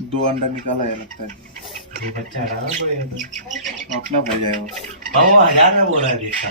दो अंडा निकाला है लगता है। ये बच्चा रहा कोई अपना भाई जाएगा। वो 1000 में बोल रहा है इसका।